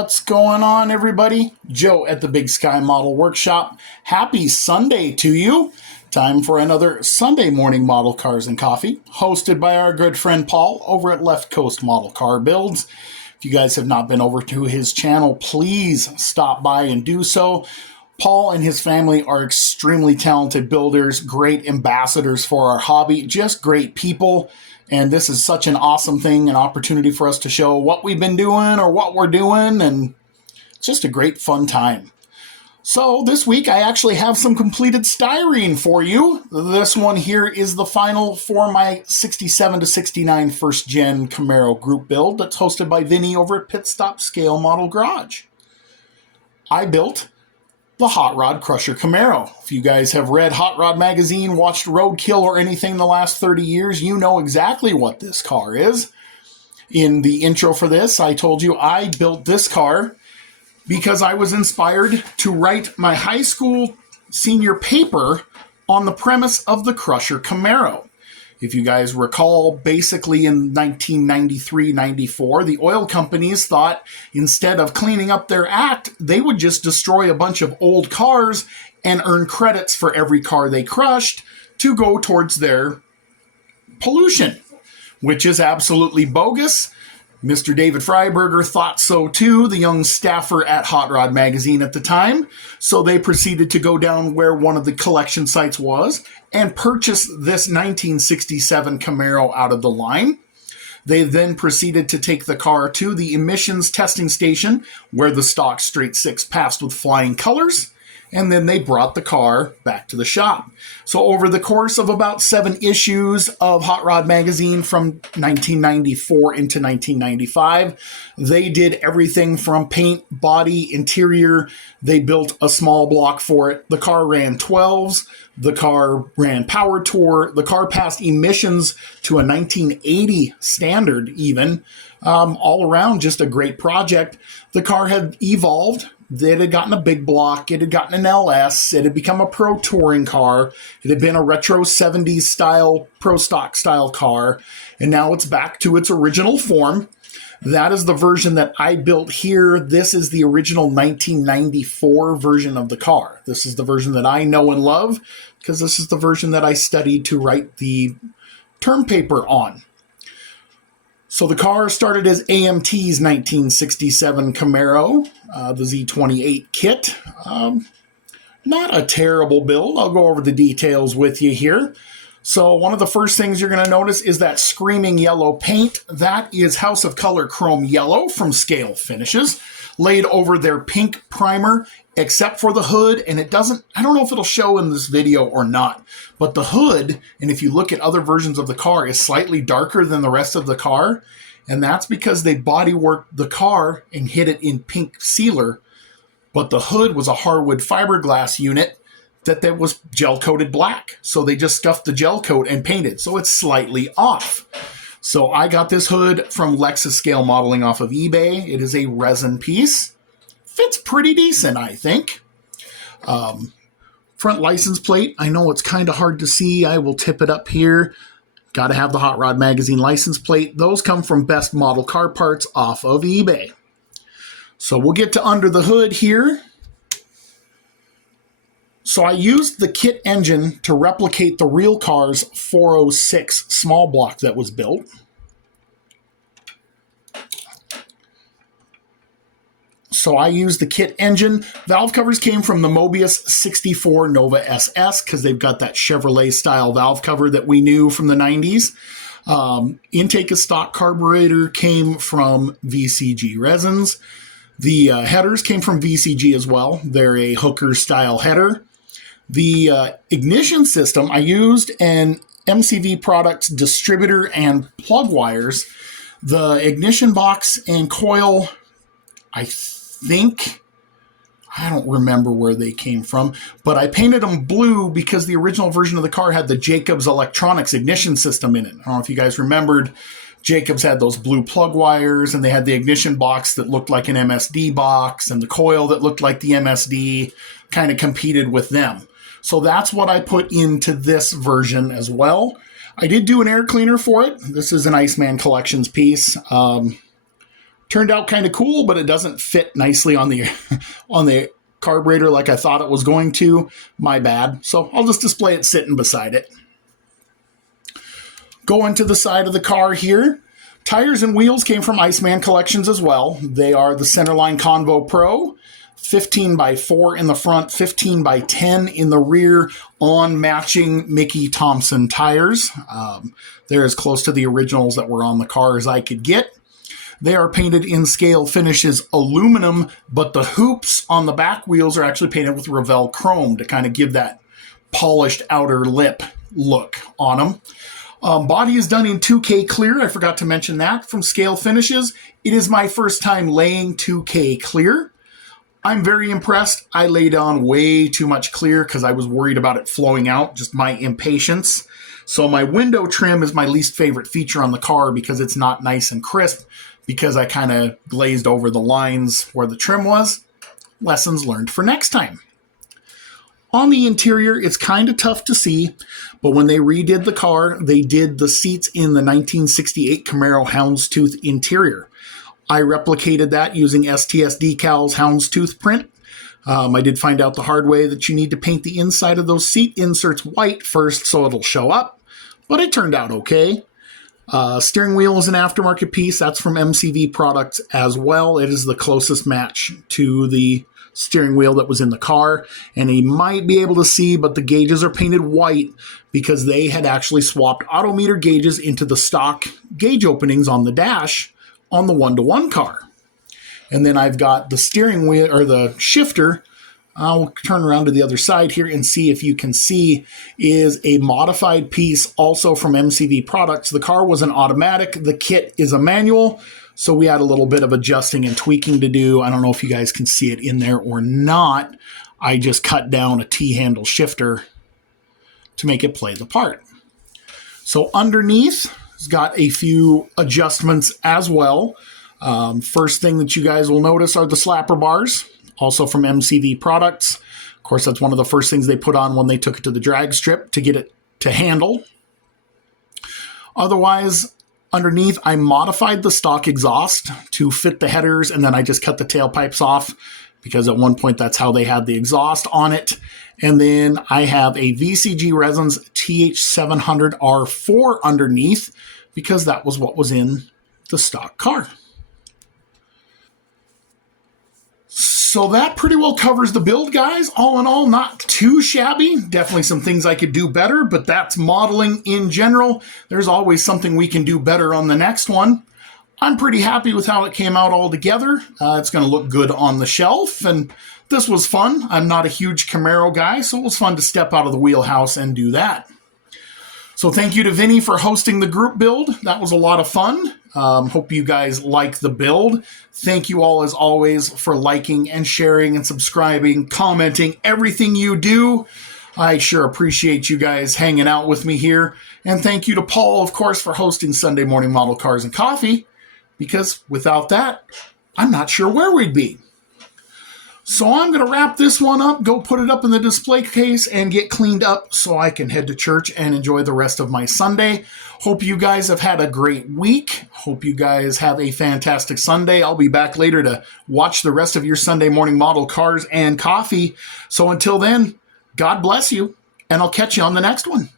What's going on, everybody? Joe at the Big Sky Model Workshop. Happy Sunday to you. Time for another Sunday morning Model Cars and Coffee, hosted by our good friend Paul over at Left Coast Model Car Builds. If you guys have not been over to his channel, please stop by and do so. Paul and his family are extremely talented builders, great ambassadors for our hobby, just great people. And this is such an awesome thing, an opportunity for us to show what we've been doing or what we're doing, and it's just a great fun time. So this week I actually have some completed styrene for you. This one here is the final for my 67 to 69 first gen Camaro group build that's hosted by Vinny over at Pit Stop Scale Model Garage. I built the Hot Rod Crusher Camaro. If you guys have read Hot Rod Magazine, watched Roadkill or anything in the last 30 years, you know exactly what this car is. In the intro for this, I told you I built this car because I was inspired to write my high school senior paper on the premise of the Crusher Camaro. If you guys recall, basically in 1993-94, the oil companies thought instead of cleaning up their act, they would just destroy a bunch of old cars and earn credits for every car they crushed to go towards their pollution, which is absolutely bogus. Mr. David Freiberger thought so too, the young staffer at Hot Rod Magazine at the time. So they proceeded to go down where one of the collection sites was and purchase this 1967 Camaro out of the line. They then proceeded to take the car to the emissions testing station where the stock straight six passed with flying colors. And then they brought the car back to the shop. So over the course of about 7 issues of Hot Rod Magazine from 1994 into 1995, they did everything from paint, body, interior. They built a small block for it. The car ran 12s. The car ran Power Tour. The car passed emissions to a 1980 standard even. All around, just a great project. The car had evolved. It had gotten a big block, it had gotten an LS, it had become a pro touring car, it had been a retro 70s style, pro stock style car, and now it's back to its original form. That is the version that I built here. This is the original 1994 version of the car. This is the version that I know and love, because this is the version that I studied to write the term paper on. So the car started as AMT's 1967 Camaro, the Z28 kit. Not a terrible build. I'll go over the details with you here. So one of the first things you're going to notice is that screaming yellow paint. That is House of Color Chrome Yellow from Scale Finishes, laid over their pink primer, except for the hood, and it doesn't, I don't know if it'll show in this video or not, but the hood, and if you look at other versions of the car, is slightly darker than the rest of the car, and that's because they bodyworked the car and hid it in pink sealer, but the hood was a hardwood fiberglass unit that was gel-coated black, so they just scuffed the gel coat and painted, so it's slightly off. So I got this hood from Lexus Scale Modeling off of eBay. It is a resin piece. Fits pretty decent, I think. Front license plate. I know it's kind of hard to see. I will tip it up here. Got to have the Hot Rod Magazine license plate. Those come from Best Model Car Parts off of eBay. So we'll get to under the hood here. So I used the kit engine to replicate the real car's 406 small block that was built. So I used the kit engine. Valve covers came from the Mobius 64 Nova SS because they've got that Chevrolet style valve cover that we knew from the 90s. Intake of stock carburetor came from VCG resins. The headers came from VCG as well. They're a hooker style header. The ignition system, I used an MCV Products distributor and plug wires. The ignition box and coil, I don't remember where they came from, but I painted them blue because the original version of the car had the Jacobs Electronics ignition system in it. I don't know if you guys remembered, Jacobs had those blue plug wires, and they had the ignition box that looked like an MSD box, and the coil that looked like the MSD kind of competed with them. So that's what I put into this version as well. I did do an air cleaner for it. This is an Iceman Collections piece. Turned out kind of cool, but it doesn't fit nicely on the on the carburetor like I thought it was going to. My bad. So I'll just display it sitting beside it. Going to the side of the car here. Tires and wheels came from Iceman Collections as well. They are the Centerline Convo Pro, 15 by 4 in the front, 15 by 10 in the rear on matching Mickey Thompson tires. They're as close to the originals that were on the car as I could get. They are painted in scale finishes aluminum, but the hoops on the back wheels are actually painted with Revell chrome to kind of give that polished outer lip look on them. Body is done in 2K clear. I forgot to mention that from Scale Finishes. It is my first time laying 2K clear. I'm very impressed. I laid on way too much clear because I was worried about it flowing out, just my impatience. So my window trim is my least favorite feature on the car because it's not nice and crisp, because I kind of glazed over the lines where the trim was. Lessons learned for next time. On the interior, it's kind of tough to see, but when they redid the car, they did the seats in the 1968 Camaro houndstooth interior. I replicated that using STS Decals houndstooth print. I did find out the hard way that you need to paint the inside of those seat inserts white first so it'll show up, but it turned out okay. Steering wheel is an aftermarket piece. That's from MCV Products as well. It is the closest match to the steering wheel that was in the car, and you might be able to see, but the gauges are painted white because they had actually swapped odometer gauges into the stock gauge openings on the dash on the 1-to-1 car. And then I've got the steering wheel, or the shifter. I'll turn around to the other side here and see if you can see, is a modified piece also from MCV Products. The car was an automatic. The kit is a manual. So we had a little bit of adjusting and tweaking to do. I don't know if you guys can see it in there or not. I just cut down a T-handle shifter to make it play the part. So underneath, it's got a few adjustments as well. First thing that you guys will notice are the slapper bars, also from MCV Products. Of course, that's one of the first things they put on when they took it to the drag strip to get it to handle. Otherwise, underneath, I modified the stock exhaust to fit the headers, and then I just cut the tailpipes off because at one point that's how they had the exhaust on it. And then I have a VCG Resins TH700R4 underneath because that was what was in the stock car. So that pretty well covers the build, guys. All in all, not too shabby. Definitely some things I could do better, but that's modeling in general. There's always something we can do better on the next one. I'm pretty happy with how it came out all together. It's going to look good on the shelf, and this was fun. I'm not a huge Camaro guy, so it was fun to step out of the wheelhouse and do that. So thank you to Vinny for hosting the group build. That was a lot of fun. Hope you guys like the build. Thank you all, as always, for liking and sharing and subscribing, commenting, everything you do. I sure appreciate you guys hanging out with me here. And thank you to Paul, of course, for hosting Sunday Morning Model Cars and Coffee, because without that, I'm not sure where we'd be. So I'm going to wrap this one up, go put it up in the display case, and get cleaned up so I can head to church and enjoy the rest of my Sunday. Hope you guys have had a great week. Hope you guys have a fantastic Sunday. I'll be back later to watch the rest of your Sunday Morning Model Cars and Coffee. So until then, God bless you, and I'll catch you on the next one.